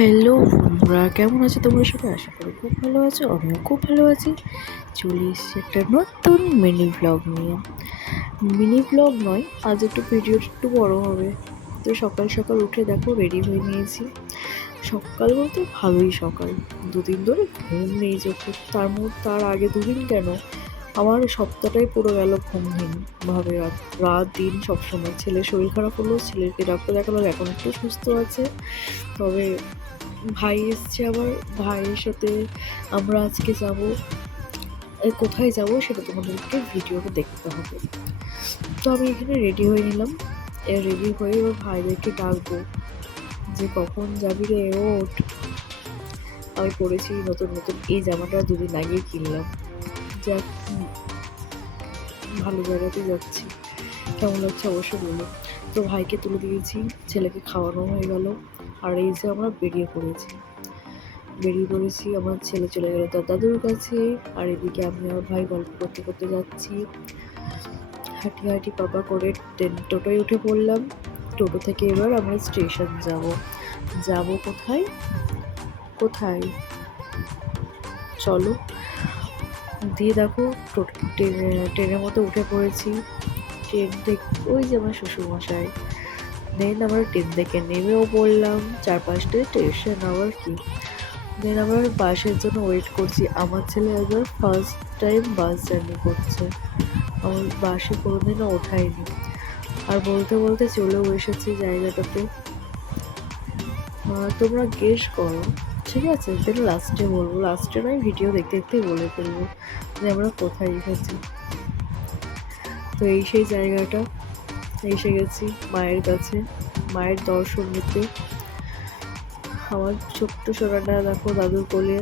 Hello বন্ধুরা, কেমন আছো তোমরা সবাই? আশা করি খুব ভালো আছো, আমিও খুব ভালো আছি। চলে এসেছি একটা নতুন মিনি ব্লগ নিয়ে। মিনি ব্লগ নয়, আজ একটু ভিডিওটা একটু বড় হবে। তো সকাল সকাল উঠে দেখো রেডি হয়ে নিয়েছি। সকাল বলতে ভালোই সকাল, দুদিন ধরে ঘুম নেই চোখে। তার আগে দুদিন কেন, আমার সপ্তাহটাই পুরো গেল ঘুমহীন ভাবে। রাত রাত দিন সবসময় ছেলের শরীর খারাপ হলো, ছেলেকে ডাক্তার দেখালাম, এখন একটু সুস্থ আছে। তবে ভাই এসছে আবার, ভাইয়ের সাথে আমরা আজকে যাব। কোথায় যাব সেটা তোমাদেরকে ভিডিওটা দেখতে হবে। তো আমি এখানে রেডি হয়ে নিলাম। রেডি হয়ে এবার ভাইদেরকে ডাকবো যে কখন যাবি রে, ওঠ। আমি পরেছি নতুন নতুন এই জামাটা, দুদিন আগেই কিনলাম। যাক, ভালো জায়গাতে যাচ্ছি। কেমন লাগছে অবশ্যই বলো। তো ভাইকে তুলে দিয়েছি, ছেলেকে খাওয়ানো হয়ে গেল। আর এই যে আমরা বেরিয়ে পড়েছি। আমার ছেলে চলে গেল তার দাদুর কাছে, আর এদিকে আমি আর ভাই গল্প করতে করতে যাচ্ছি। হাঁটি হাঁটি পাপা করে টোটোয় উঠে পড়লাম। টোটো থেকে এবার আমরা স্টেশন যাব কোথায় কোথায় চলো দিয়ে দেখো। ট্রেনের মধ্যে উঠে পড়েছি। ট্রেন থেকে ওই যে আমার শ্বশুরমশাই। দেন আমরা ট্রেন থেকে নেমেও পড়লাম। 4-5টা স্টেশন আবার কি। দেন আবার বাসের জন্য ওয়েট করছি। আমার ছেলে একবার ফার্স্ট টাইম বাস জার্নি করছে, আমার বাসে কোনোদিনও ওঠায়নি। আর বলতে বলতে চলেও এসেছি জায়গাটাতে। তোমরা গেস করো, ঠিক আছে? দেন লাস্টে বলবো, লাস্টে নয়, ভিডিও দেখতে দেখতেই বলে ফেলবো যে আমরা কোথায় এসেছি। তো এই সেই জায়গাটা, এসে গেছি মায়ের কাছে, মায়ের দর্শন নিতে। আমার ছোট্ট সোনাটা দেখো দাদুর কোলে।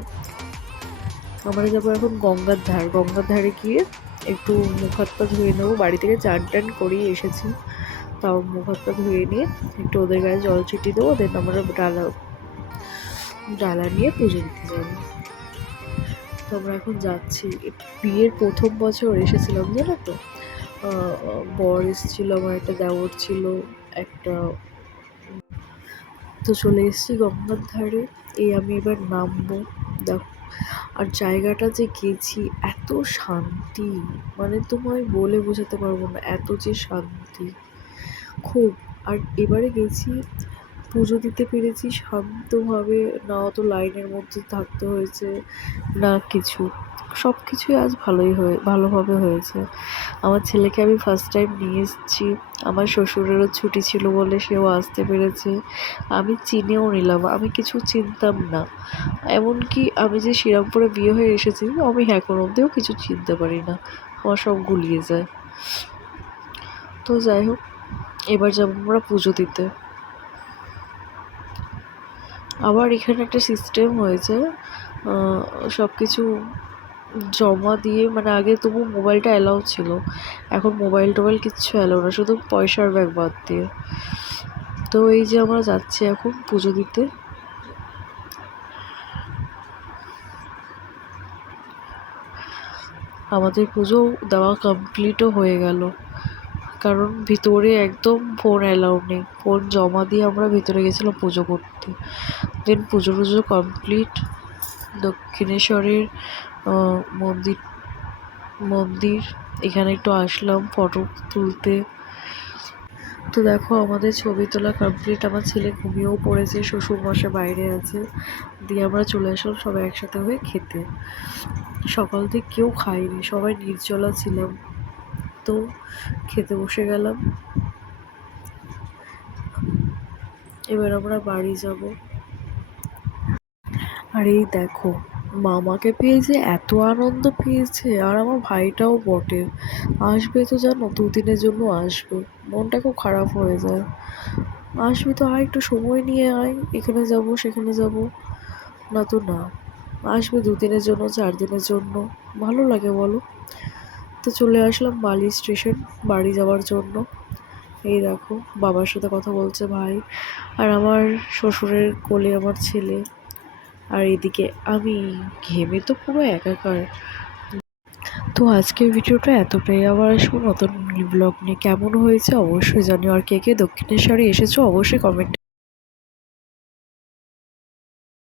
আমরা যাবো এখন গঙ্গার ধারে গিয়ে একটু মুখ হাত পা ধুয়ে নেবো। বাড়ি থেকে চান টান করিয়ে এসেছি, তাও মুখ হাত পা ধুয়ে নিয়ে একটু ওদের গায়ে জল ছিটিয়ে দেবো। দেন আমরা ডালা নিয়ে পুজো দিতে যাবো। তো আমরা এখন যাচ্ছি। বিয়ের প্রথম বছর এসেছিলাম, জানো তো। বর এসেছিল, আমার একটা দেওর ছিল একটা। তো চলে এসেছি গঙ্গার ধারে। আমি এবার নামবো, দেখো। আর জায়গাটা যে গেছি, এত শান্তি, মানে তোমায় বলে বোঝাতে পারবো না, এত যে শান্তি খুব। আর এবারে গেছি, পুজো দিতে পেরেছি শান্তভাবে, না অত লাইনের মধ্যে থাকতে হয়েছে, না কিছু। সব কিছুই আজ ভালোভাবে হয়েছে। আমার ছেলেকে আমি ফার্স্ট টাইম নিয়ে এসেছি। আমার শ্বশুরেরও ছুটি ছিল বলে সেও আসতে পেরেছে। আমি চিনেও নিলাম, আমি কিছু চিনতাম না। এমনকি আমি যে শ্রীরামপুরে বিয়ে হয়ে এসেছি, আমি এখন অবধিও কিছু চিনতে পারি না, আমার সব গুলিয়ে যায়। তো যাই হোক, এবার যাবো আমরা পুজো দিতে। আবার এখানে একটা সিস্টেম হয়েছে, সব কিছু জমা দিয়ে, মানে আগে তবু মোবাইলটা অ্যালাউ ছিল, এখন মোবাইল টোবাইল কিচ্ছু অ্যালাউ না, শুধু পয়সার ব্যাগ বাদ দিয়ে। তো এই যে আমরা যাচ্ছি এখন পুজো দিতে। আমাদের পুজো দেওয়া কমপ্লিটও হয়ে গেল, কারণ ভিতরে একদম ফোন অ্যালাউ নেই। ফোন জমা দিয়ে আমরা ভিতরে গেছিলাম পুজো করতে। দেন পুজো টুজো কমপ্লিট। দক্ষিণেশ্বরের মন্দির মন্দির এখানে একটু আসলাম ফটো তুলতে। তো দেখো আমাদের ছবি তোলা কমপ্লিট। আমার ছেলে ঘুমিয়েও পড়েছে, শ্বশুরমশাই বাইরে আছে। দিয়ে আমরা চলে আসলাম সবাই একসাথে হয়ে খেতে। সকাল থেকে কেউ খায়নি, সবাই নির্জলা ছিলাম। তো খেতে বসে গেলাম। এবার আমরা বাড়ি যাব। আর এই দেখো, মামাকে পেয়ে যে এত আনন্দ পেয়েছে, আর আমার ভাইটাও বটে। আসবে তো, জানো, দুদিনের জন্য আসবে। মনটা খুব খারাপ হয়ে যায়। আসবি তো আয়, একটু সময় নিয়ে আয়, এখানে যাব সেখানে যাব। না তো না, আসবে 2 দিনের জন্য, 4 দিনের জন্য, ভালো লাগে বলো। তো চলে আসলাম বালি স্টেশন বাড়ি যাওয়ার জন্য। এই দেখো, বাবার সাথে কথা বলছে ভাই, আর আমার শ্বশুরের কোলে আমার ছেলে। আর এদিকে আমি ঘেমে তো পুরো একাকার। তো আজকের ভিডিওটা এতটাই। আবার আসবো নতুন ব্লগ নিয়ে। কেমন হয়েছে অবশ্যই জানিও। আর কে কে দক্ষিণেশ্বরে এসেছো অবশ্যই কমেন্টে